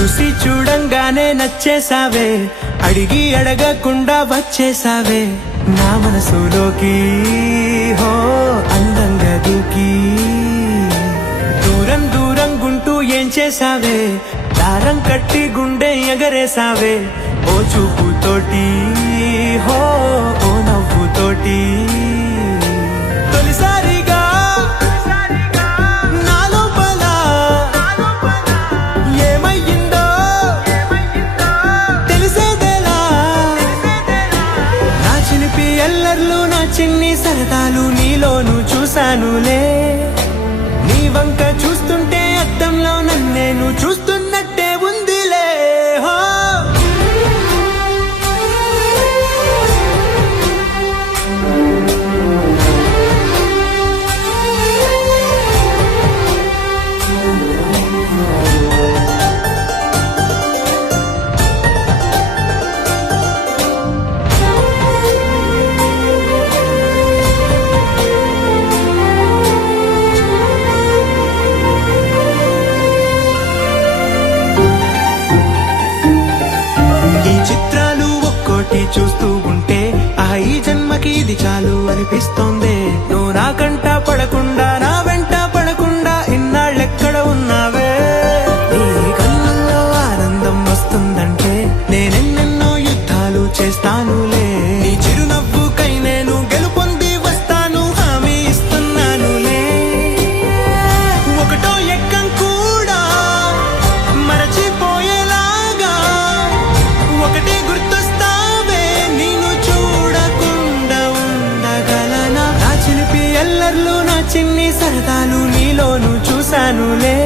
చూసి చూడంగానే నచ్చేసావే, అడిగి అడగకుండా వచ్చేసావే నా మనసులోకి. హో అందంగా దూకి దూరం దూరం గుంటూ ఏం చేసావే, దారం కట్టి గుండె ఎగరేసావే ఓ చూపుతోటి. హో ఓ నవ్వుతోటి తొలిసారిగా నా లోపల ఏమయ్యిందో తెలిసేదేలా. నా చిలిపి ఎల్లర్లు నా చిన్ని సరదాలు నీలోను చూశానులే. నీ వంక చూస్తుంటే అద్దంలో నన్నేను చూస్తున్నట్టే ఉందిలే. హో చిత్రాలు ఒక్కోటి చూస్తూ ఉంటే ఈ జన్మకి ఇది చాలు అనిపిస్తోంది. నువ్వు నా కంట పడకుండా నా వెంట పడకుండా ఇన్నాళ్ళెక్కడ ఉన్నావే. నీ కళ్ళల్లో ఆనందం వస్తుందంటే నేనెన్నెన్నో యుద్ధాలు చేస్తానులే. నీ చిరునవ్వుకై నేను గెలుపొంది వస్తాను హామీ ఇస్తున్నానులే. ఒకటో ఎక్కం కూడా మరచిపోయేలాగా ఒకటే గుర్తొస్తావే, నిన్ను చూడకుండా ఉండగలనా. నా చిలిపి ఎల్లర్లు నా చిన్ని సరదాలు నీలోను చూశానులే.